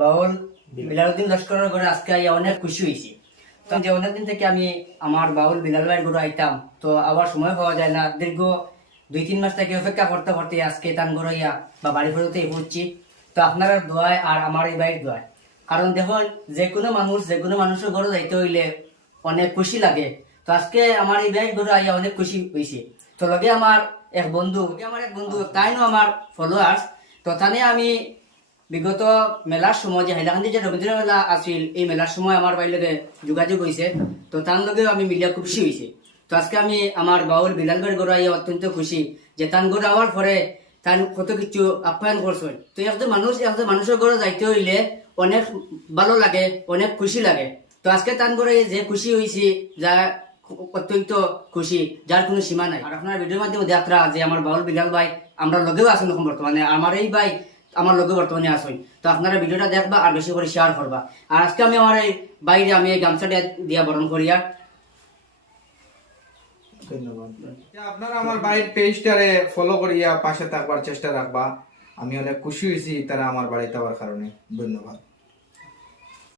বাউল বিলালউদ্দিন লস্করের ঘরে আজকে আইয়া অনেক খুশি হয়েছি। তো যে অনেকদিন থেকে আমি আমার বাউল বিলাল ভাইয়ের ঘরে আইতাম, তো আবার সময় পাওয়া যায় না। দীর্ঘ 2-3 মাস থেকে অপেক্ষা করতে করতে আজকে তান ঘরে আইয়া বা বাড়ি ফেরতে পড়ছি। তো আপনারা দোয়ায় আর আমার এই ভাইয়ের দোয়ায়, কারণ দেখুন যে কোনো মানুষের ঘরে যাইতে হইলে অনেক খুশি লাগে। তো আজকে আমার এই ভাইয়ের ঘরে আইয়া অনেক খুশি হয়েছে। তো লগে আমার এক বন্ধু তাইনো আমার ফলোয়ার্স। তো তানে আমি বিগত মেলার সময় যে হাইলাকান্দি যে রবীন্দ্র মেলা আছিল, এই মেলার সময় আমার বাড়ির লগে যোগাযোগ হয়েছে। তো তার লগেও আমি মিলিয়া খুশি হয়েছি। তো আজকে আমি আমার বাউল বিলাল ভাইয়ের ঘরে আইয়া অত্যন্ত খুশি যে তান ঘরে আওয়ার পরে তার কত কিছু আপ্যায়ন করছেন। তো একজন মানুষের ঘরে যাইতে হইলে অনেক ভালো লাগে, অনেক খুশি লাগে। তো আজকে তান ঘরে যে খুশি হয়েছি, যা অত্যন্ত খুশি, যার কোনো সীমা নাই। আর আপনার ভিডিওর মাধ্যমে যাত্রা যে আমার বাউল বিলাল ভাই আমরা লগেও আছেন এখন বর্তমানে, আমার এই ভাই আমার লগে বর্তমানে আসুন। তো আপনারা ভিডিওটা দেখবা আর বেশি করে শেয়ার করবা। আর আজকে আমি আমার এই বাইরে আমি এই গামছাটা দিয়া বরণ করি। আর ধন্যবাদ। আপনারা আমার বাড়ির পেজটারে ফলো করিয়া পাশে থাকবার চেষ্টা রাখবা। আমি অনেক খুশি হয়েছি তারা আমার বাড়িতে হওয়ার কারণে। ধন্যবাদ।